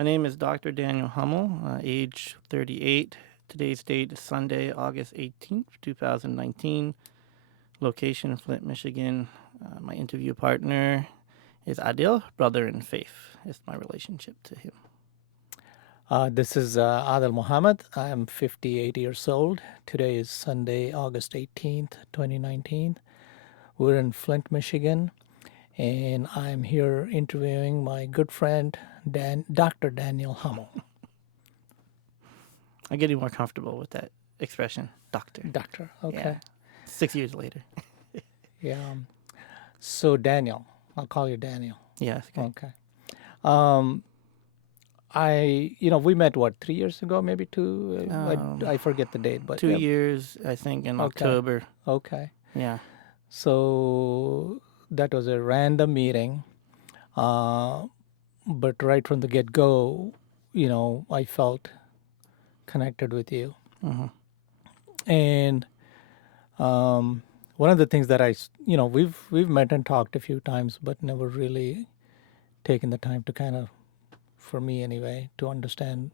My name is Dr. Daniel Hummel, age 38. Today's date is Sunday, August 18th, 2019. Location, Flint, Michigan. My interview partner is Adil, brother in faith. It's my relationship to him. This is Adil Muhammad. I'm 58 years old. Today is Sunday, August 18th, 2019. We're in Flint, Michigan, and I'm here interviewing my good friend, Dr. Daniel Hummel. I'm getting more comfortable with that expression, doctor. Doctor, okay. Yeah. 6 years later. Yeah. So, Daniel, I'll call you Daniel. Yeah. Okay. We met, 3 years ago, maybe two? I forget the date, but 2 years, I think, in October. Okay. Yeah. So that was a random meeting, but right from the get-go, I felt connected with you. Mm-hmm. And one of the things that we've met and talked a few times, but never really taken the time to kind of, for me anyway, to understand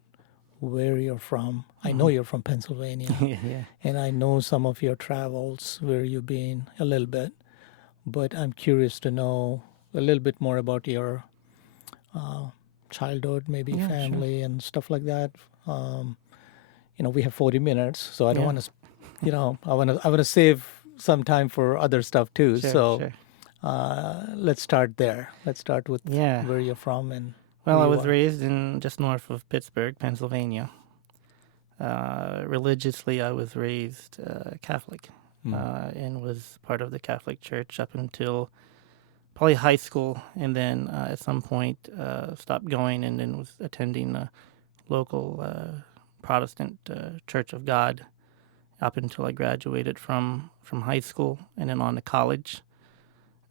where you're from. I know you're from Pennsylvania, Yeah. and I know some of your travels, where you've been a little bit, but I'm curious to know a little bit more about your childhood, maybe Yeah, family and stuff like that. We have 40 minutes, so I don't Yeah. want to, I want to save some time for other stuff too. Sure. Let's start there. Let's start with Yeah. where you're from and Well, who I you was are. raised in just north of Pittsburgh, Pennsylvania. Religiously, I was raised Catholic and was part of the Catholic Church up until probably high school, and then at some point stopped going, and then was attending a local Protestant Church of God up until I graduated from high school and then on to college.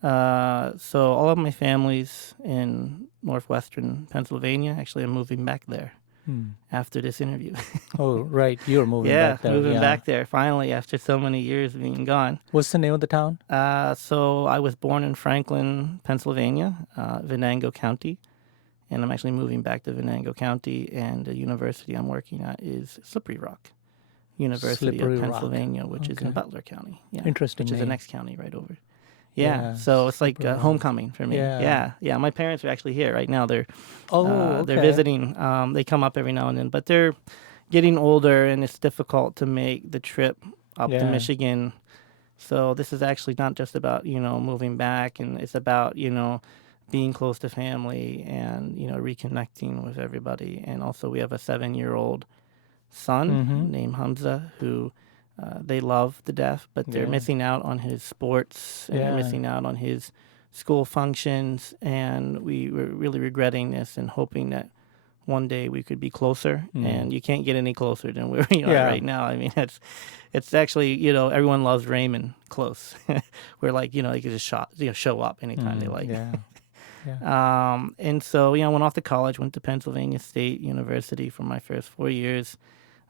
So all of my family's in northwestern Pennsylvania. Actually, I'm moving back there after this interview. Oh, right. You're moving Yeah, back there. moving back there finally after so many years being gone. What's the name of the town? So I was born in Franklin, Pennsylvania, Venango County, and I'm actually moving back to Venango County, and the university I'm working at is Slippery Rock University Slippery of Rock. Pennsylvania, which is in Okay. Butler County. Yeah, Interesting which is the name. next county right over. Yeah, Yeah, so it's like Slippery Rock. homecoming for me. Yeah. Yeah. My parents are actually here right now. They're Okay. they're visiting. They come up every now and then, but they're getting older, and it's difficult to make the trip up to Yeah. Michigan. So this is actually not just about moving back, and it's about being close to family and reconnecting with everybody. And also, we have a 7-year-old son named Hamza who. They love to death, but they're Yeah. missing out on his sports and they're Yeah. missing out on his school functions. And we were really regretting this and hoping that one day we could be closer. And you can't get any closer than where we are Yeah. right now. I mean, it's actually, everyone loves Raymond close. We're like, they could just show up anytime they like. Yeah. Yeah. And so, I went off to college, went to Pennsylvania State University for my first 4 years.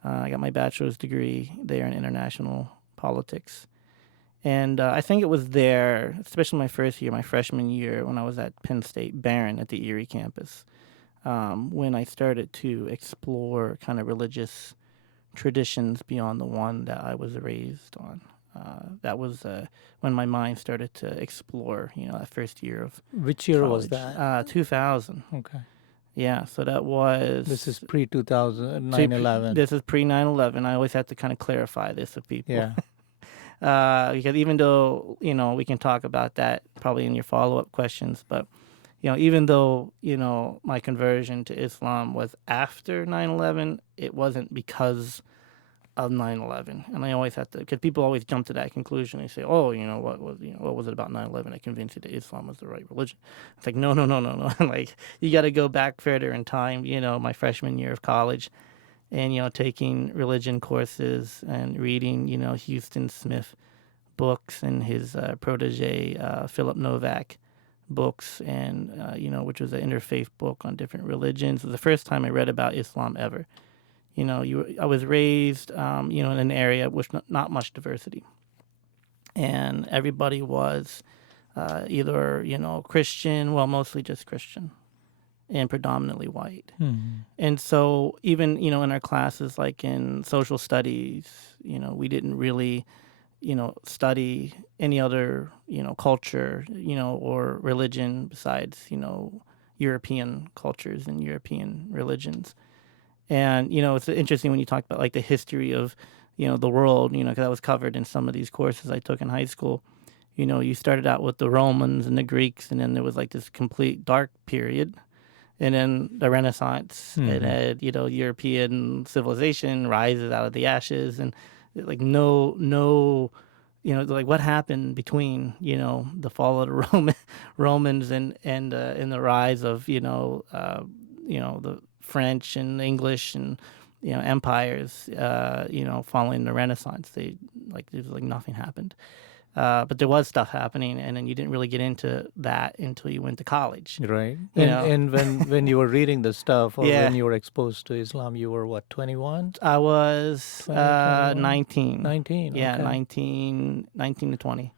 I got my bachelor's degree there in international politics. And I think it was there, especially my first year, my freshman year, when I was at Penn State Barron at the Erie campus, when I started to explore kind of religious traditions beyond the one that I was raised on. That was when my mind started to explore, that first year of Which year was college. that? 2000. Okay. Yeah, so that was... This is pre-2000, 9/11. This is pre-9/11. I always have to kind of clarify this with people. Yeah. Because even though, we can talk about that probably in your follow-up questions, but, even though, my conversion to Islam was after 9/11, it wasn't because of 9/11. And I always have to, because people always jump to that conclusion. They say, oh, what was it about 9/11 that convinced you that Islam was the right religion? It's like, no. Like, you got to go back further in time, my freshman year of college and, taking religion courses and reading, Houston Smith books and his protege, Philip Novak books, and, which was an interfaith book on different religions. It was the first time I read about Islam ever. I was raised, in an area with not much diversity. And everybody was either, Christian, well, mostly just Christian. and predominantly white. Mm-hmm. And so even, in our classes, like in social studies, we didn't really, study any other, culture, or religion besides, European cultures and European religions. And, it's interesting when you talk about like the history of, the world, because that was covered in some of these courses I took in high school. You started out with the Romans and the Greeks, and then there was like this complete dark period, and then the Renaissance, and Mm-hmm. then European civilization rises out of the ashes, and like no, like what happened between the fall of the Romans and the rise of the French and English and empires, following the Renaissance. There's like nothing happened. But there was stuff happening, and then you didn't really get into that until you went to college. Right. You And know, and when you were reading the stuff or yeah, when you were exposed to Islam, you were what, 21? I was 20, 21? 19. 19. Yeah, Okay. 19 to 20.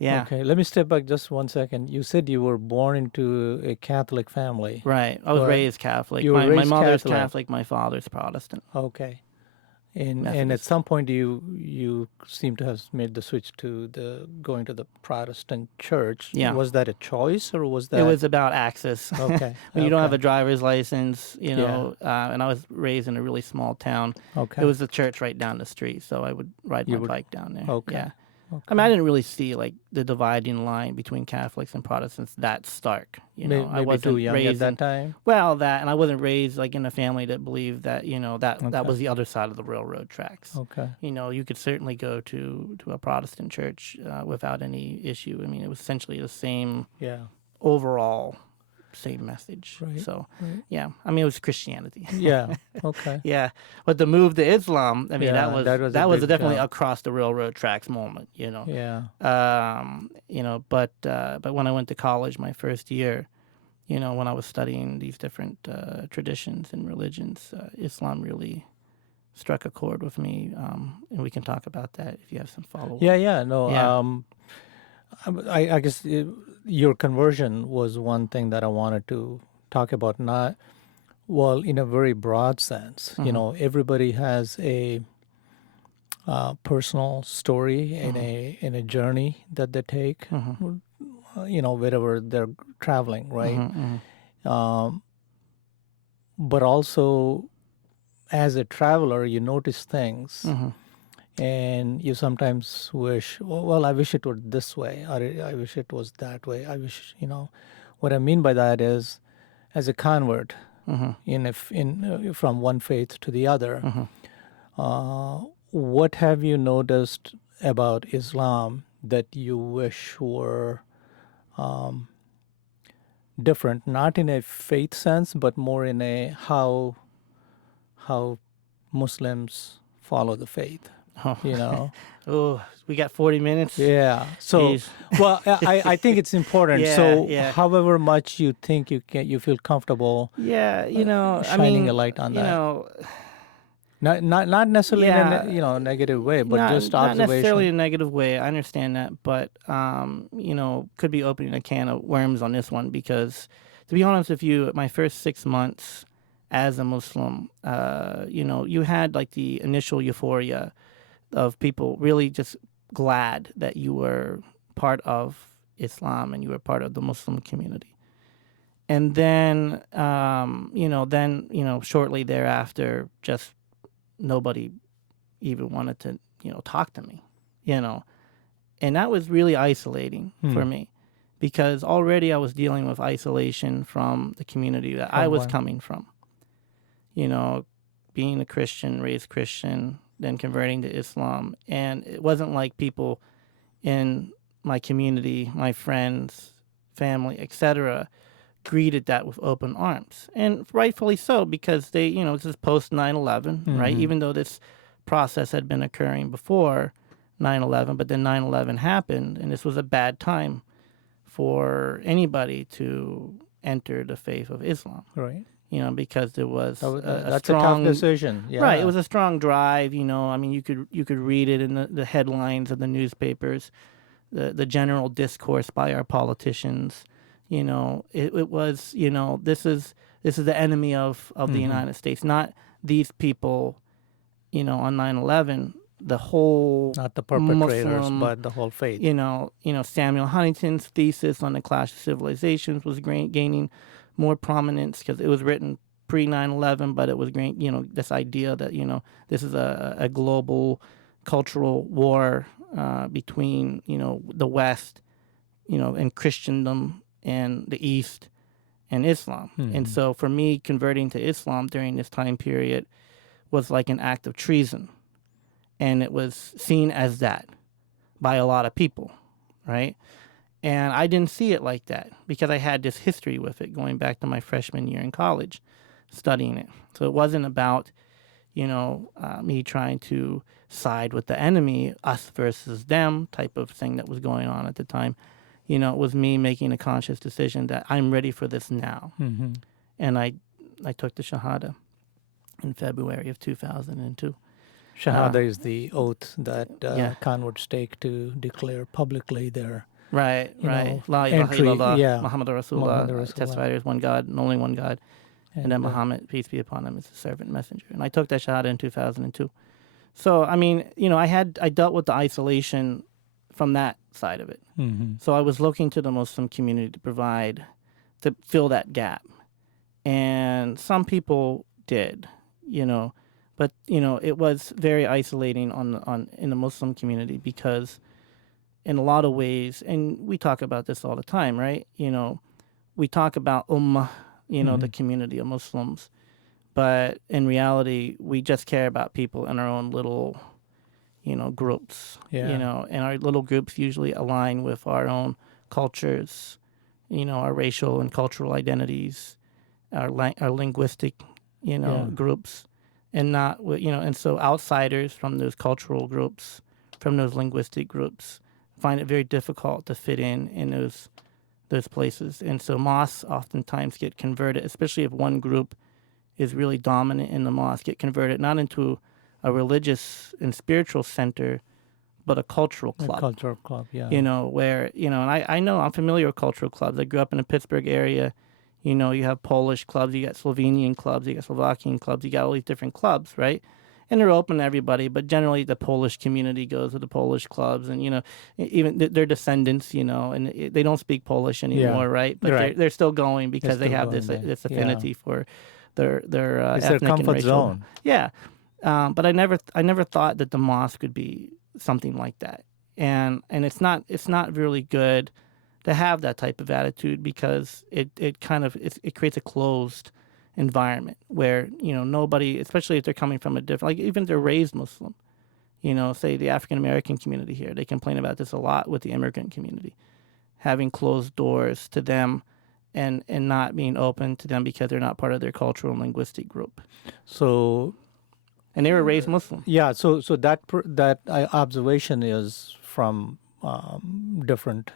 Yeah, Okay. Let me step back just one second. You said you were born into a Catholic family, right. I was but raised Catholic. you were My raised mother's Catholic. Catholic. My father's Protestant, Okay. And at Methodist. some point you seem to have made the switch to the going to the Protestant church. Yeah. Was that a choice or was It that was about access. okay? When you don't have Okay. a driver's license, Yeah. and I was raised in a really small town. Okay. It was the church right down the street, so I would ride my You would bike down there. okay. Yeah. I mean, Okay. I didn't really see like the dividing line between Catholics and Protestants that stark. I Maybe too wasn't young at raised that in time. and I wasn't raised like in a family that believed that that Okay. was the other side of the railroad tracks. Okay. You could certainly go to a Protestant church without any issue. I mean, it was essentially the same Yeah. overall same message. Right. So, Right. yeah, I mean, it was Christianity. Yeah. Okay. Yeah, but the move to Islam, I mean, Yeah. That was a that was big definitely jump. across the railroad tracks moment. Yeah. But when I went to college my first year, when I was studying these different traditions and religions, Islam really struck a chord with me, and we can talk about that if you have some follow up. Yeah. Yeah. No. Yeah. I guess your conversion was one thing that I wanted to talk about. Not well in a very broad sense. Mm-hmm. Everybody has a personal story and a journey that they take. Mm-hmm. Wherever they're traveling, right? Mm-hmm. But also, as a traveler, you notice things. Mm-hmm. And you sometimes wish, oh, well, I wish it were this way, or I wish it was that way. I wish, what I mean by that is, as a convert, from one faith to the other, what have you noticed about Islam that you wish were different, not in a faith sense, but more in a how Muslims follow the faith? Oh. Oh, we got 40 minutes. Yeah. So, Jeez. well, I think it's important. Yeah, So, yeah. however much you think you feel comfortable Yeah, shining a light on that. Not necessarily Yeah. in a negative way, but not, just not necessarily observation. in a negative way. I understand that, but could be opening a can of worms on this one because, to be honest with you, my first 6 months as a Muslim, you had like the initial euphoria of people really just glad that you were part of Islam and you were part of the Muslim community. And then, shortly thereafter, just nobody even wanted to, talk to me, And that was really isolating for me because already I was dealing with isolation from the community that I was coming from. Being a Christian, raised Christian, then converting to Islam. And it wasn't like people in my community, my friends, family, etc., greeted that with open arms. And rightfully so, because they, this is post 9/11, right? Even though this process had been occurring before 9/11, but then 9/11 happened, and this was a bad time for anybody to enter the faith of Islam. Right. Because there was that's strong, a tough decision. Yeah. Right, it was a strong drive. I mean, you could read it in the headlines of the newspapers, the general discourse by our politicians. It was, this is This is the enemy of the United States, not these people, on 9/11, the whole Not the perpetrators, Muslim, but the whole faith. Samuel Huntington's thesis on the clash of civilizations was gaining more prominence because it was written pre 9/11, but it was this idea that this is a global cultural war between the West, and Christendom and the East and Islam. And so for me, converting to Islam during this time period was like an act of treason. And it was seen as that by a lot of people, right? And I didn't see it like that because I had this history with it going back to my freshman year in college studying it. So it wasn't about, me trying to side with the enemy, us versus them type of thing that was going on at the time. It was me making a conscious decision that I'm ready for this now. And I took the Shahada in February of 2002. Shahada is the oath that converts take to declare publicly their right. La ilaha entry. illallah, Muhammad Rasulullah, Muhammad testify there's one God and only one God, and then Muhammad, peace be upon him, is a servant messenger. And I took that Shahada in 2002. So, I dealt with the isolation from that side of it. So I was looking to the Muslim community to fill that gap. And some people did, but it was very isolating in the Muslim community because in a lot of ways, and we talk about this all the time, right? We talk about ummah, the community of Muslims, but in reality, we just care about people in our own little, groups, and our little groups usually align with our own cultures, our racial and cultural identities, our linguistic, groups. And not, and so outsiders from those cultural groups, from those linguistic groups, find it very difficult to fit in those places. And so mosques oftentimes get converted, especially if one group is really dominant in the mosque, get converted not into a religious and spiritual center, but a cultural club. A cultural club, yeah. Where, and I know I'm familiar with cultural clubs. I grew up in the Pittsburgh area. You have Polish clubs, you got Slovenian clubs, you got Slovakian clubs, you got all these different clubs, right? And they're open to everybody, but generally the Polish community goes to the Polish clubs, and even their descendants, and they don't speak Polish anymore, right? But they're still going because they have this affinity for their it's ethnic their comfort and racial zone. Yeah, but I never thought that the mosque would be something like that, and it's not really good to have that type of attitude because it creates a closed environment where nobody, especially if they're coming from a different, like even if they're raised Muslim, say the African American community here, they complain about this a lot with the immigrant community, having closed doors to them and not being open to them because they're not part of their cultural and linguistic group. So, and they were raised Muslim. Yeah. So that observation is from different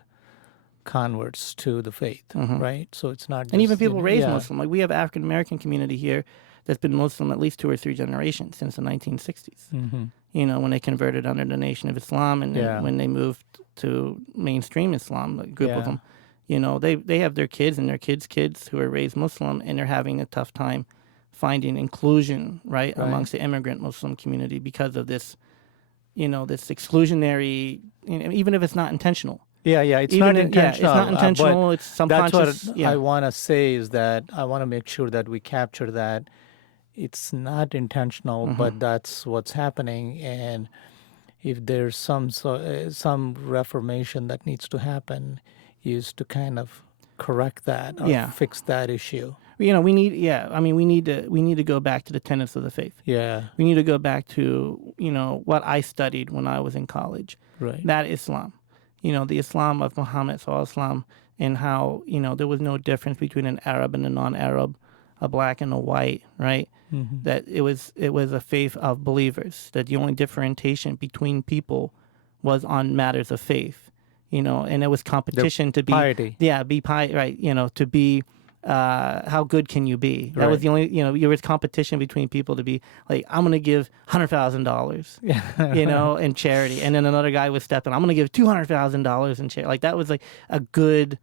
converts to the faith, right? So it's not just, and even people raised Muslim. Like we have African American community here that's been Muslim at least 2 or 3 generations since the 1960s. When they converted under the Nation of Islam, and then when they moved to mainstream Islam, a group of them, they have their kids and their kids' kids who are raised Muslim, and they're having a tough time finding inclusion, right, amongst the immigrant Muslim community because of this, this exclusionary, even if it's not intentional. It's not intentional. It's not intentional. It's subconscious. That's what I want to say is that I want to make sure that we capture that it's not intentional, but that's what's happening. And if there's some reformation that needs to happen, is to kind of correct that or fix that issue. We need to go back to the tenets of the faith. Yeah. We need to go back to, what I studied when I was in college. Right. That Islam. The Islam of Muhammad Sallallahu, and how, there was no difference between an Arab and a non-Arab, a black and a white, right? That it was a faith of believers, that the only differentiation between people was on matters of faith, and it was competition to be piety. Be piety, right? To be how good can you be? That was the only, there was competition between people to be like, I'm going to give $100,000, in charity. And then another guy would step in, I'm going to give $200,000 in charity. Like that was like a good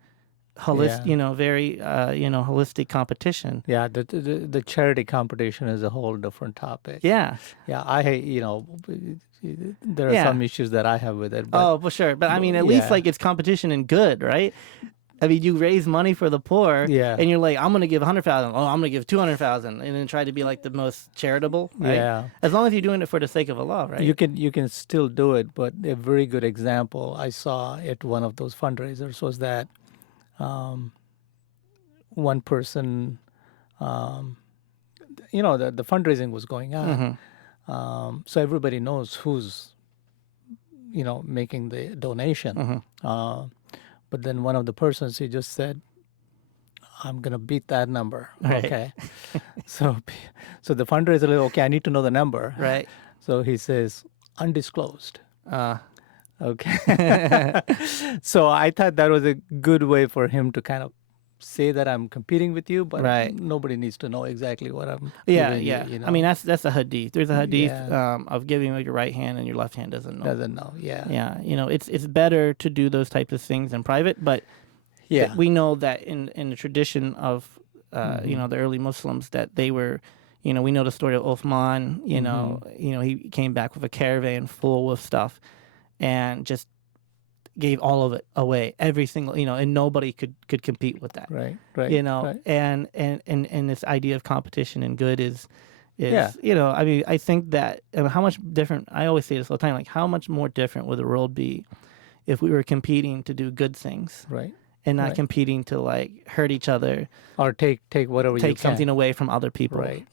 holistic, Yeah. very holistic competition. Yeah, the charity competition is a whole different topic. Yeah, Yeah, there are yeah. some issues that I have with it, but Oh, for sure. But I mean, at least yeah, like it's competition in good, right? I mean, you raise money for the poor, yeah, and you're like, I'm gonna give 100,000. Oh, I'm gonna give 200,000, and then try to be like the most charitable, right? yeah. As long as you're doing it for the sake of Allah, You right? can still do it, but a very good example I saw at one of those fundraisers was that um, one person, um, the fundraising was going on, Mm-hmm. so everybody knows who's making the donation. Mm-hmm. Uh, but then one of the persons, he just said, "I'm gonna beat that number." Right. Okay, so so the fundraiser, like, okay, I need to know the number. Right. So he says, "Undisclosed." Uh, Okay. So I thought that was a good way for him to kind of say that I'm competing with you, but right. nobody needs to know exactly what I'm Yeah, giving yeah. you. I mean, that's a hadith. There's a hadith Yeah, of giving with your right hand and your left hand doesn't know. doesn't know. Yeah. Yeah, it's better to do those types of things in private, but Yeah. we know that in the tradition of Mm-hmm. the early Muslims that they were, we know the story of Uthman. He came back with a caravan full of stuff, and just gave all of it away, every single, and nobody could compete with that. Right. Right. Right. And this idea of competition and good is Yeah. I mean, I think that how much different, I always say this all the time, like how much more different would the world be if we were competing to do good things Right. and not Right. competing to like hurt each other, Or take whatever you take can. something away from other people. Right.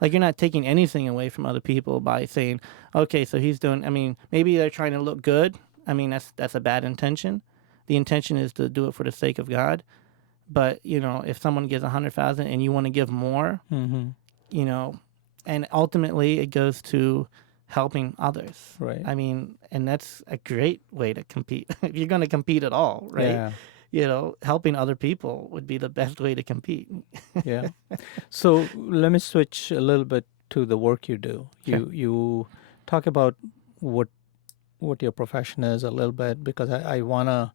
Like you're not taking anything away from other people by saying, okay, so he's doing, I mean, maybe they're trying to look good. I mean, that's a bad intention. The intention is to do it for the sake of God. But, if someone gives 100,000 and you want to give more, Mm-hmm. And ultimately it goes to helping others. Right. I mean, and that's a great way to compete. If you're going to compete at all, right? Yeah. Helping other people would be the best way to compete. Yeah. So let me switch a little bit to the work you do. Sure. You talk about what your profession is a little bit, because I wanna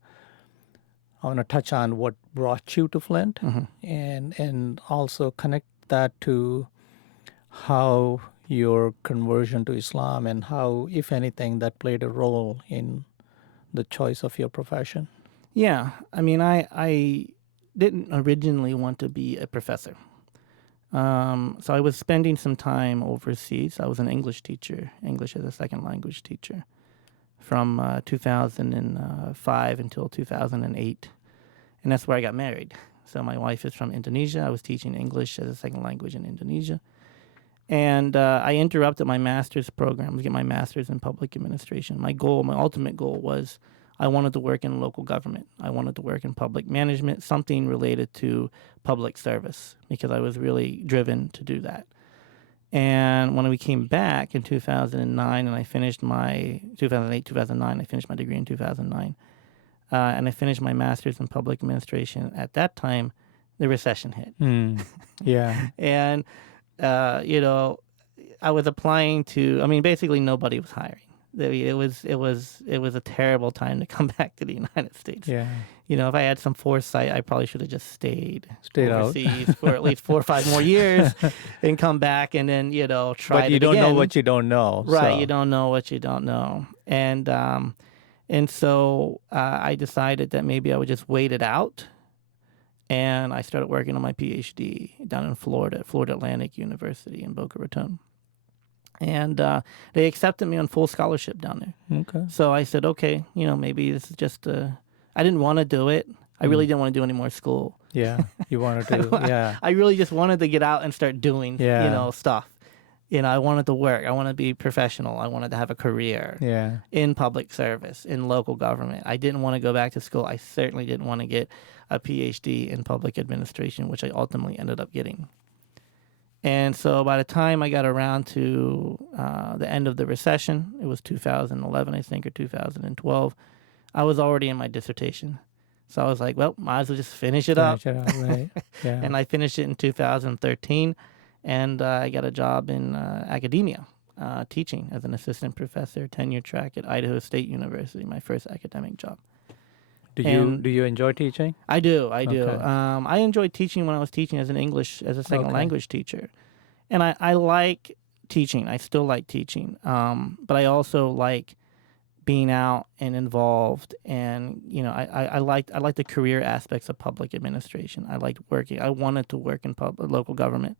touch on what brought you to Flint, Mhm. and also connect that to how your conversion to Islam and how, if anything, that played a role in the choice of your profession. Yeah. I mean, I didn't originally want to be a professor. So I was spending some time overseas. I was an English teacher, English as a second language teacher, from 2005 until 2008. And that's where I got married. So my wife is from Indonesia. I was teaching English as a second language in Indonesia. And I interrupted my master's program to get my master's in public administration. My ultimate goal was I wanted to work in local government. I wanted to work in public management, something related to public service, because I was really driven to do that. And when we came back in 2009 and I finished my 2008, 2009, I finished my degree in 2009. And I finished my master's in public administration. At that time, the recession hit. Yeah. And, I was applying to, I mean, basically nobody was hiring. It was a terrible time to come back to the United States. Yeah. If I had some foresight, I probably should have just stayed out. overseas for at least 4 or 5 more years and come back and then, try But you it don't know again. what you don't know. Right, so- you don't know what you don't know. And so I decided that maybe I would just wait it out. And I started working on my PhD down in Florida, Florida Atlantic University in Boca Raton. And they accepted me on full scholarship down there. Okay. So I said, okay, maybe this is just I didn't want to do it. I really didn't want to do any more school. Yeah. You wanted to. Yeah. I really just wanted to get out and start doing, Yeah. stuff. I wanted to work. I wanted to be professional. I wanted to have a career Yeah. in public service, in local government. I didn't want to go back to school. I certainly didn't want to get a PhD in public administration, which I ultimately ended up getting. And so by the time I got around to the end of the recession, it was 2011, I think, or 2012, I was already in my dissertation. So I was like, well, might as well just finish it up. Right. Yeah. And I finished it in 2013, and I got a job in academia, teaching as an assistant professor, tenure track at Idaho State University, my first academic job. And Do you enjoy teaching? I do, I do. Okay. I enjoyed teaching when I was teaching as as a second Okay. language teacher, and I like teaching. I still like teaching, but I also like being out and involved. And I like the career aspects of public administration. I liked working. I wanted to work in local government,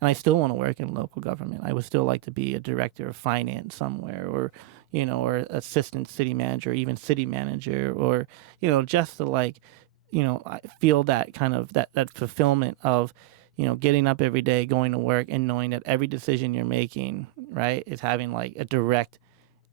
and I still want to work in local government. I would still like to be a director of finance somewhere, or or assistant city manager, or even city manager, or just to I feel that kind of that fulfillment of getting up every day, going to work, and knowing that every decision you're making, right, is having like a direct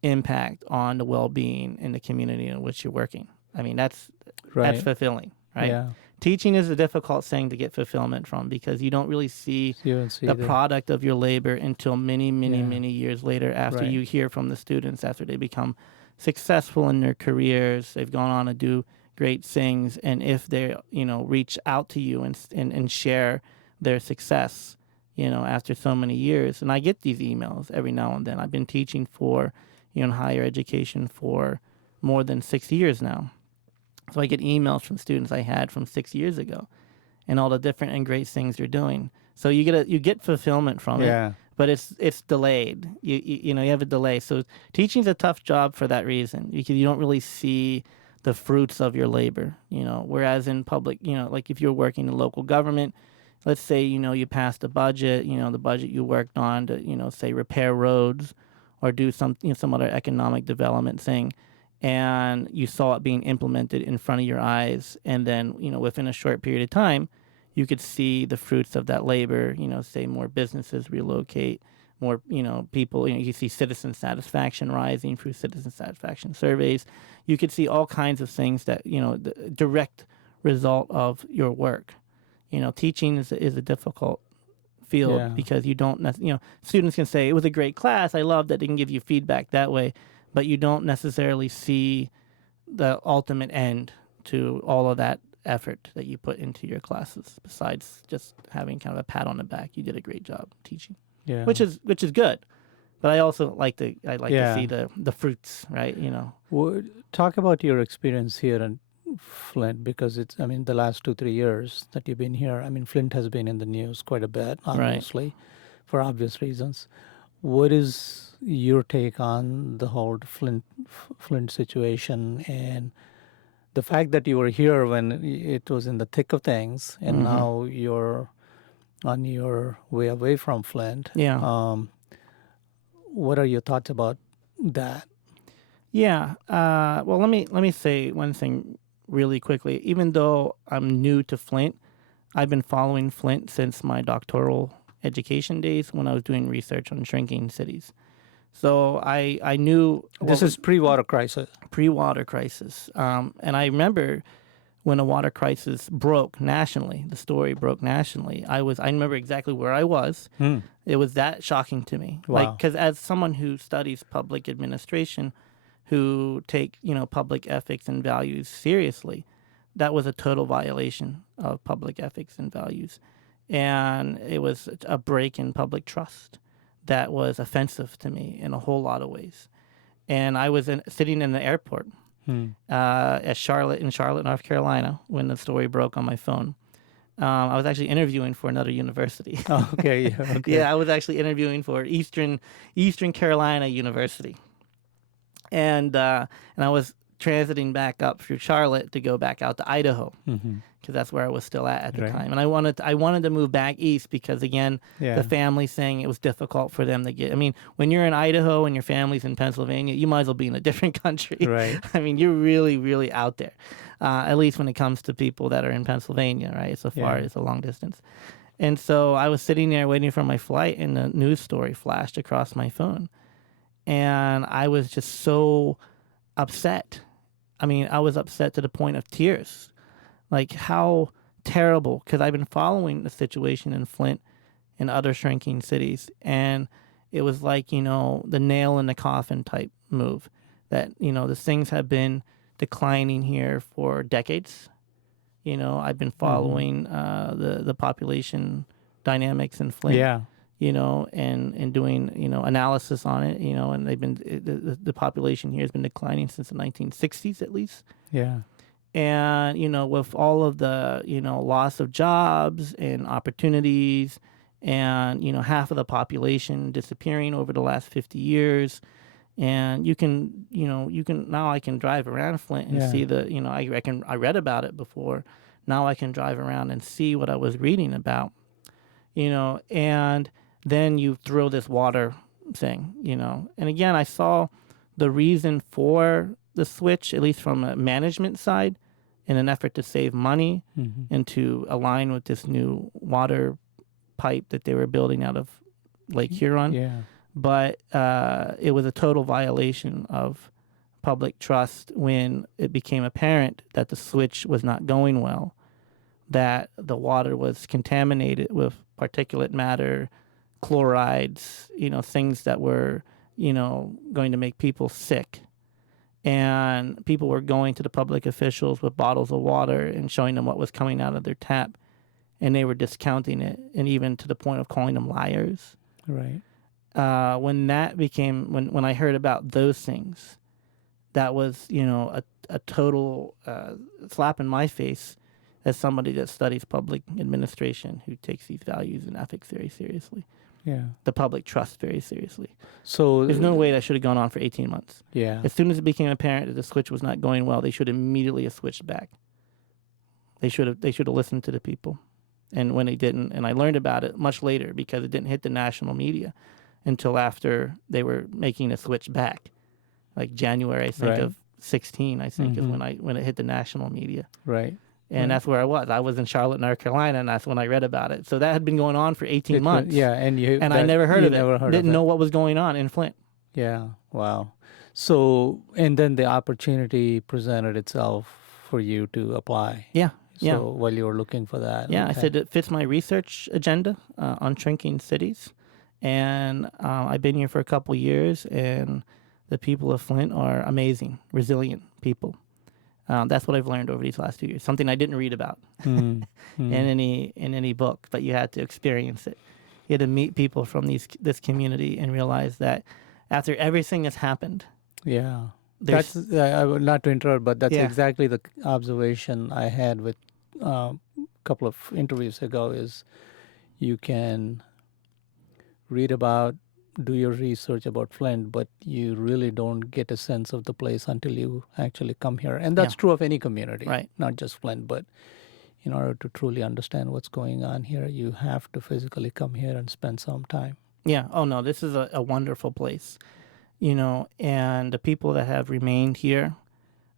impact on the well-being in the community in which you're working. I mean, that's Right. fulfilling, right? Yeah. Teaching is a difficult thing to get fulfillment from because you don't really see You don't see the the. product of your labor until many, many, Yeah. many years later after Right. you hear from the students after they become successful in their careers. They've gone on to do great things. And if they, reach out to you and share their success, after so many years. And I get these emails every now and then. I've been teaching for, in higher education for more than 6 years now. So I get emails from students I had from 6 years ago, and all the different and great things you're doing. So you get fulfillment from it, Yeah. but it's delayed. You have a delay. So teaching's a tough job for that reason. You don't really see the fruits of your labor. Whereas in public, like if you're working in local government, let's say you passed a budget. The budget you worked on to say repair roads or do some other economic development thing, and you saw it being implemented in front of your eyes, and then within a short period of time you could see the fruits of that labor. Say more businesses relocate, more people. You see citizen satisfaction rising through citizen satisfaction surveys. You could see all kinds of things that the direct result of your work. Teaching is a difficult field Yeah. because you don't students can say it was a great class, I love that, they can give you feedback that way, but you don't necessarily see the ultimate end to all of that effort that you put into your classes, besides just having kind of a pat on the back, you did a great job teaching, Yeah. which is good. But I also like to Yeah. see the fruits, right? Talk about your experience here in Flint, because it's, I mean, the last 2 3 years that you've been here, I mean, Flint has been in the news quite a bit, Right. obviously, for obvious reasons. What is your take on the whole Flint situation, and the fact that you were here when it was in the thick of things, and Mhm. now you're on your way away from Flint? Yeah. What are your thoughts about that? Yeah. Well, let me say one thing really quickly. Even though I'm new to Flint, I've been following Flint since my doctoral education days when I was doing research on shrinking cities. So I knew This is pre-water crisis. pre-water crisis, and I remember when a water crisis broke nationally. The story broke nationally. I remember exactly where I was. It was that shocking to me. Wow. Like, because as someone who studies public administration, who take public ethics and values seriously, that was a total violation of public ethics and values, and it was a break in public trust that was offensive to me in a whole lot of ways. And I was sitting in the airport at Charlotte, North Carolina, when the story broke on my phone. I was actually interviewing for another university. Oh, okay. Yeah. Okay. Yeah, I was actually interviewing for Eastern Carolina University, and I was transiting back up through Charlotte to go back out to Idaho, because that's where I was still at the Right. time. And I wanted to move back east because, again, Yeah. the family saying it was difficult for them to get. I mean, when you're in Idaho and your family's in Pennsylvania, you might as well be in a different country. Right. I mean, you're really, really out there, at least when it comes to people that are in Pennsylvania, right? So far, Yeah. it's a long distance. And so I was sitting there waiting for my flight, and the news story flashed across my phone. And I was just so upset. I mean, I was upset to the point of tears. Like, how terrible, because I've been following the situation in Flint and other shrinking cities, and it was like, the nail in the coffin type move, that, the things have been declining here for decades. I've been following the population dynamics in Flint. Yeah. And doing, analysis on it, and they've been, the population here has been declining since the 1960s at least. Yeah. And, with all of the, loss of jobs and opportunities and, half of the population disappearing over the last 50 years. And now I can drive around Flint and Yeah. see I read about it before. Now I can drive around and see what I was reading about, and then you throw this water thing, and again, I saw the reason for the switch, at least from a management side, in an effort to save money Mm-hmm. and to align with this new water pipe that they were building out of Lake Huron. Yeah. But it was a total violation of public trust when it became apparent that the switch was not going well, that the water was contaminated with particulate matter, chlorides, things that were, going to make people sick. And people were going to the public officials with bottles of water and showing them what was coming out of their tap, and they were discounting it, and even to the point of calling them liars. Right. When I heard about those things, that was, a total slap in my face as somebody that studies public administration, who takes these values and ethics very seriously, Yeah. the public trust very seriously. So There's no way that should have gone on for 18 months. Yeah. As soon as it became apparent that the switch was not going well, they should immediately have switched back. They should have listened to the people. And when they didn't, and I learned about it much later because it didn't hit the national media until after they were making a switch back, like January, I think, Right. of 16. I think is Mhm. when it hit the national media, Right. and Right. that's where I was. I was in Charlotte, North Carolina, and that's when I read about it. So that had been going on for 18 months. Yeah, and And I never heard you of it. Never heard Didn't of know it. what was going on in Flint. Yeah. Wow. So, and then the opportunity presented itself for you to apply. Yeah. So Yeah. while you were looking for that. Yeah, I okay. said it fits my research agenda on shrinking cities, and I've been here for a couple years, and the people of Flint are amazing, resilient people. That's what I've learned over these last 2 years. Something I didn't read about Mm, in any book, but you had to experience it. You had to meet people from this community and realize that after everything that's happened, Yeah. there's That's I would not to interrupt, but that's Yeah. exactly the observation I had with a couple of interviews ago. Is you can read about, do your research about Flint, but you really don't get a sense of the place until you actually come here, and that's Yeah. true of any community, Right. not just Flint. But in order to truly understand what's going on here, you have to physically come here and spend some time. Yeah. Oh no, this is a wonderful place, and the people that have remained here,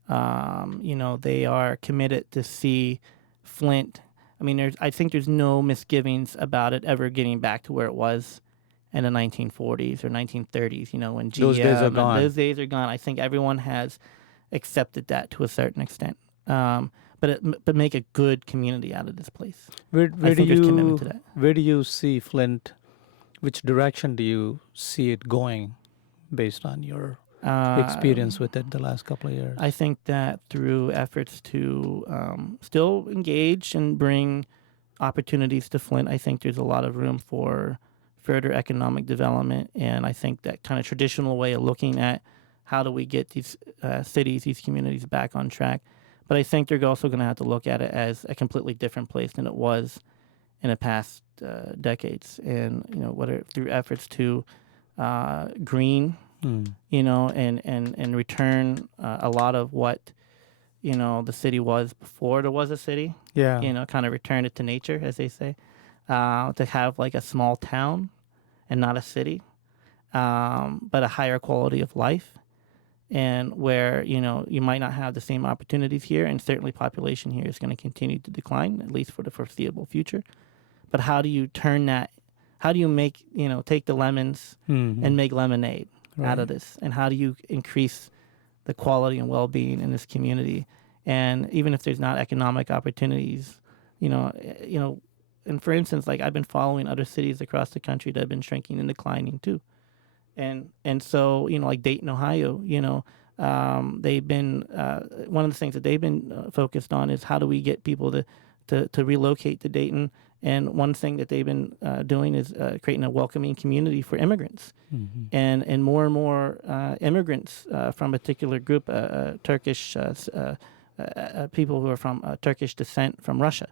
they are committed to see Flint. I mean, I think there's no misgivings about it ever getting back to where it was in the 1940s or 1930s. When GM, Those days are gone. Those days are gone. I think everyone has accepted that to a certain extent. But make a good community out of this place. Where I do think there's commitment you to that. where do you see Flint? Which direction do you see it going, based on your experience with it the last couple of years? I think that through efforts to still engage and bring opportunities to Flint, I think there's a lot of room for further economic development. And I think that kind of traditional way of looking at how do we get these cities, these communities back on track. But I think they're also going to have to look at it as a completely different place than it was in the past decades. And, whether through efforts to green, and return a lot of what, the city was before there was a city, Yeah. kind of return it to nature, as they say, to have like a small town and not a city, but a higher quality of life. And where, you might not have the same opportunities here, and certainly population here is going to continue to decline, at least for the foreseeable future. But how do you turn that? How do you make, take the lemons and make lemonade out of this? And how do you increase the quality and well-being in this community? And even if there's not economic opportunities, and for instance, like I've been following other cities across the country that have been shrinking and declining too. And so, like Dayton, Ohio, they've been, one of the things that they've been focused on is how do we get people to relocate to Dayton. And one thing that they've been doing is creating a welcoming community for immigrants. And more immigrants from a particular group, Turkish people who are from Turkish descent from Russia,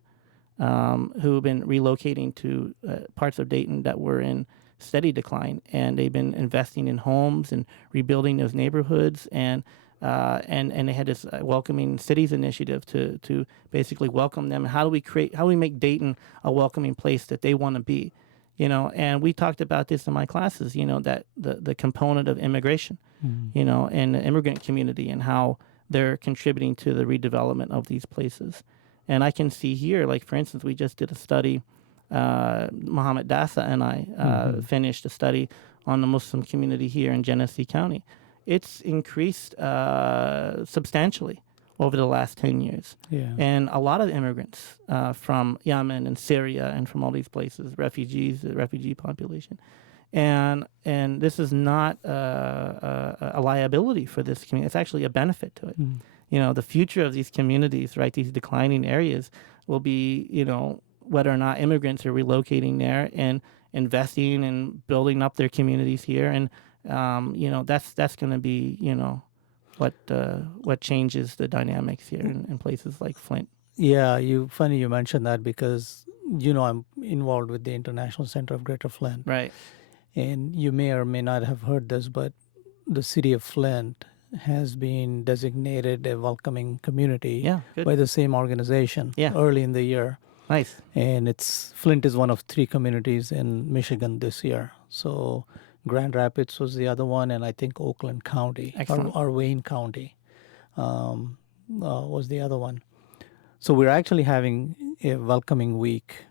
who have been relocating to parts of Dayton that were in steady decline, and they've been investing in homes and rebuilding those neighborhoods, and they had this welcoming cities initiative to basically welcome them. How do we make Dayton a welcoming place that they want to be? And we talked about this in my classes, that the component of immigration, and the immigrant community, and how they're contributing to the redevelopment of these places. And I can see here, like, for instance, we just did a study, Mohammed Dassa and I finished a study on the Muslim community here in Genesee County. It's increased substantially over the last 10 years. Yeah. And a lot of immigrants from Yemen and Syria and from all these places, refugees, the refugee population. And this is not a liability for this community. It's actually a benefit to it. The future of these communities, right, these declining areas will be, whether or not immigrants are relocating there and investing and building up their communities here. And, that's going to be, what changes the dynamics here in places like Flint. Yeah, funny you mentioned that because, I'm involved with the International Center of Greater Flint. Right. And you may or may not have heard this, but the city of Flint has been designated a welcoming community by the same organization early in the year. Nice. And Flint is one of 3 communities in Michigan this year. So Grand Rapids was the other one, and I think Oakland County or Wayne County was the other one. So we're actually having a welcoming week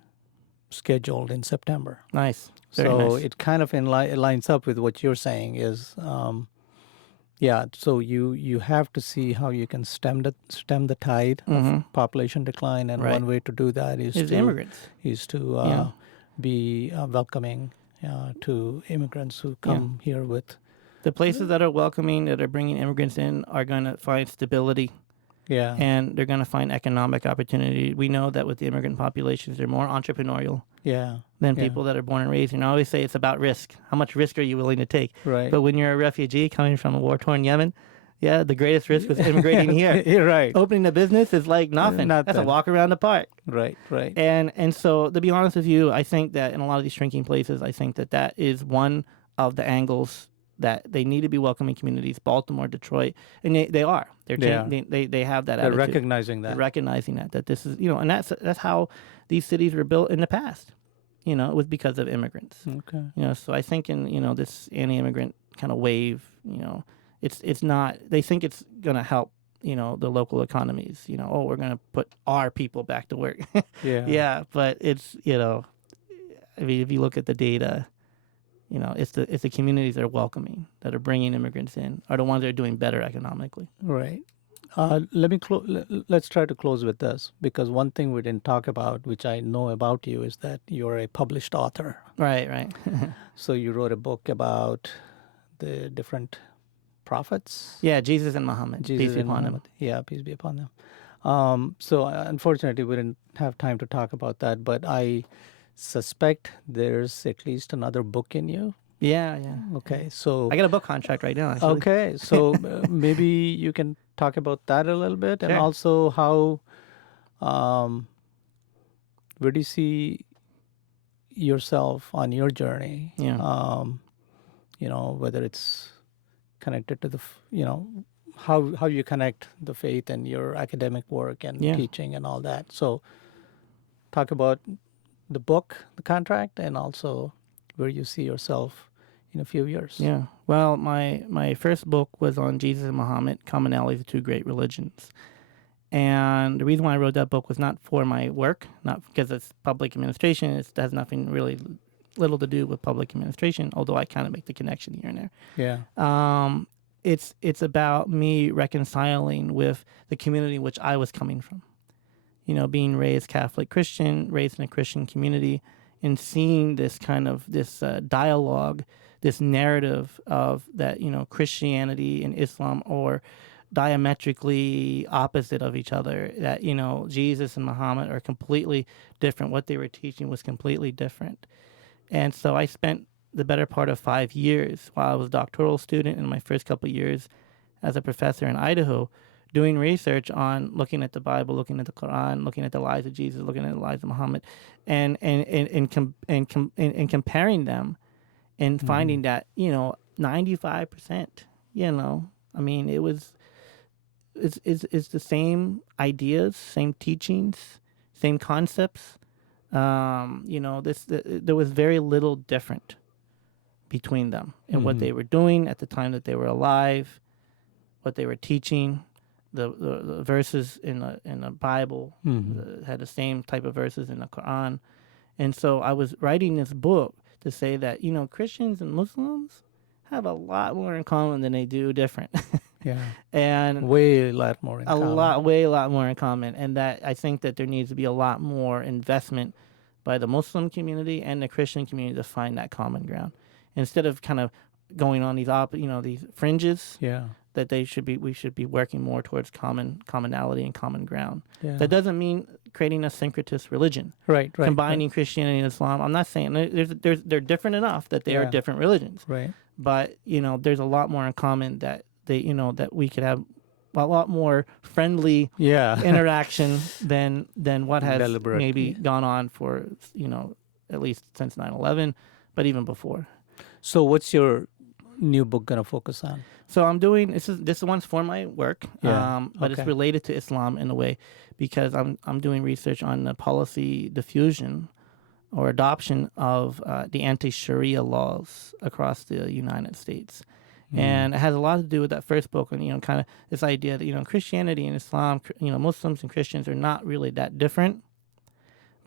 scheduled in September. Nice. Very nice. It kind of lines up with what you're saying is, so you have to see how you can stem the tide of population decline, and one way to do that is to immigrants. Be welcoming to immigrants who come here with. The places that are welcoming, that are bringing immigrants in, are going to find stability. Yeah. And they're going to find economic opportunity. We know that with the immigrant populations, they're more entrepreneurial than people that are born and raised. And I always say it's about risk. How much risk are you willing to take? Right. But when you're a refugee coming from a war-torn Yemen, the greatest risk was immigrating here. You're right. Opening a business is like nothing. That's a walk around the park. Right. And so, to be honest with you, I think that in a lot of these shrinking places, I think that is one of the angles that they need to be welcoming communities. Baltimore, Detroit, and they are. They have that attitude. They're recognizing that. They're recognizing that this is, and that's how these cities were built in the past. It was because of immigrants. Okay. So I think in this anti-immigrant kind of wave, it's not. They think it's going to help. The local economies. We're going to put our people back to work. Yeah, but it's I mean, if you look at the data. It's the communities that are welcoming, that are bringing immigrants in, are the ones that are doing better economically. Right. Let's try to close with this, because one thing we didn't talk about, which I know about you, is that you're a published author. Right. So you wrote a book about the different prophets. Yeah, Jesus and Muhammad. Peace be upon them. Yeah, peace be upon them. So unfortunately, we didn't have time to talk about that, but I suspect there's at least another book in you. Yeah. Okay, so I got a book contract right now, actually. Okay, so maybe you can talk about that a little bit, and also how, where do you see yourself on your journey? Yeah. Whether it's connected to how you connect the faith and your academic work and teaching and all that. So talk about the book, the contract, and also where you see yourself in a few years. Yeah. Well, my first book was on Jesus and Muhammad, Commonalities of Two Great Religions. And the reason why I wrote that book was not for my work, not because it's public administration. It has nothing really little to do with public administration, although I kind of make the connection here and there. Yeah. It's about me reconciling with the community in which I was coming from. Being raised Catholic Christian, raised in a Christian community, and seeing this kind of dialogue, this narrative of that, Christianity and Islam are diametrically opposite of each other, that, Jesus and Muhammad are completely different. What they were teaching was completely different. And so I spent the better part of 5 years while I was a doctoral student, in my first couple of years as a professor in Idaho, doing research on looking at the Bible, looking at the Quran, looking at the lives of Jesus, looking at the lives of Muhammad, and comparing them, and finding that 95%, I mean, it's the same ideas, same teachings, same concepts. There was very little different between them and what they were doing at the time that they were alive, what they were teaching. The verses in the Bible had the same type of verses in the Quran. And so I was writing this book to say that, Christians and Muslims have a lot more in common than they do different. Yeah. And Way a lot more in common. a lot more in common. And that I think that there needs to be a lot more investment by the Muslim community and the Christian community to find that common ground. Instead of kind of going on these these fringes, that we should be working more towards commonality and common ground. Yeah. That doesn't mean creating a syncretist religion. Right. Combining Christianity and Islam. I'm not saying they're different enough that they are different religions. Right. But there's a lot more in common that that we could have a lot more friendly interaction than what has maybe gone on for at least since 9/11, but even before. So what's your new book going to focus on? So I'm doing this one's for my work, but it's related to Islam in a way, because I'm doing research on the policy diffusion or adoption of the anti-Sharia laws across the United States. And it has a lot to do with that first book, and kind of this idea that Christianity and Islam, Muslims and Christians are not really that different,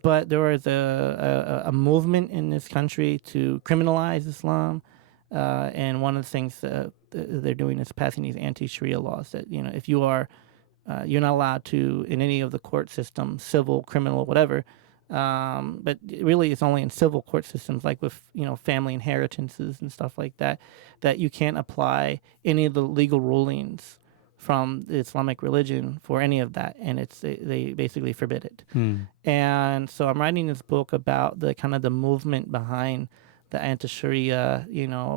but there was a movement in this country to criminalize Islam, and one of the things they're doing is passing these anti-Sharia laws that if you are you're not allowed to in any of the court systems, civil, criminal, whatever. But really, it's only in civil court systems, like with family inheritances and stuff like that, that you can't apply any of the legal rulings from the Islamic religion for any of that, and they basically forbid it. And so I'm writing this book about the kind of the movement behind the anti-Sharia,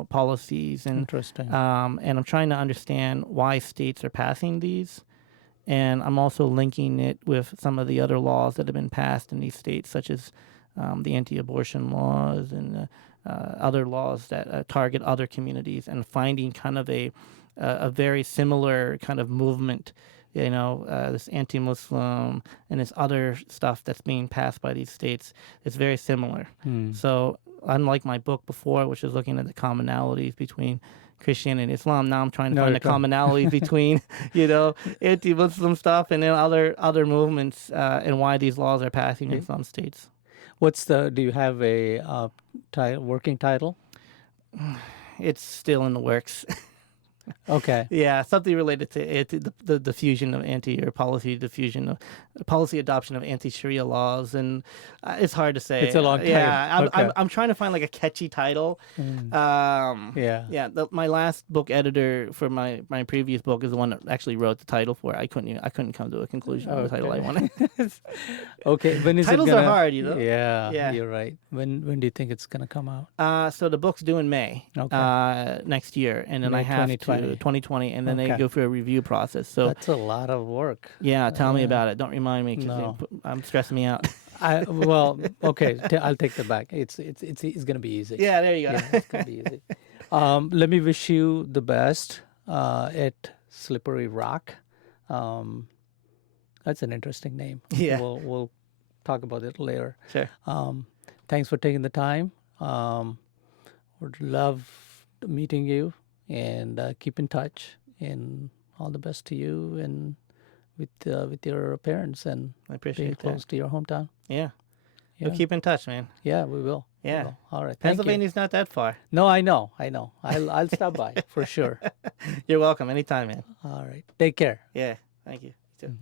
policies, and Interesting. And I'm trying to understand why states are passing these. And I'm also linking it with some of the other laws that have been passed in these states, such as the anti-abortion laws and other laws that target other communities, and finding kind of a very similar kind of movement, this anti-Muslim and this other stuff that's being passed by these states. It's very similar. So unlike my book before, which is looking at the commonalities between Christianity and Islam, now I'm trying to find the commonalities between, anti-Muslim stuff and then other movements, and why these laws are passing in some states. Do you have a working title? It's still in the works. Okay. Yeah, something related to the diffusion of policy adoption of anti-Sharia laws, and it's hard to say. It's a long time. Yeah, Okay. I'm trying to find like a catchy title. My last book editor for my previous book is the one that actually wrote the title for it. I couldn't come to a conclusion on the title I wanted. Okay. When is Titles it gonna... are hard, Yeah, you're right. When do you think it's gonna come out? So the book's due in May next year, and then May I have 2020, and then they go through a review process. So that's a lot of work. Yeah, tell me about it. Don't remind me, because I'm stressing me out. Okay, I'll take that back. It's going to be easy. Yeah, there you go. Yeah, it's going to be easy. Let me wish you the best at Slippery Rock. That's an interesting name. Yeah. We'll talk about it later. Sure. Thanks for taking the time. Would love meeting you, and keep in touch. And all the best to you and with your parents, and I appreciate being close to your hometown. Yeah. We'll keep in touch, man. Yeah, we will. Yeah. We will. All right. Pennsylvania's not that far. No, I know. I'll stop by for sure. You're welcome anytime, man. All right. Take care. Yeah. Thank you. You too.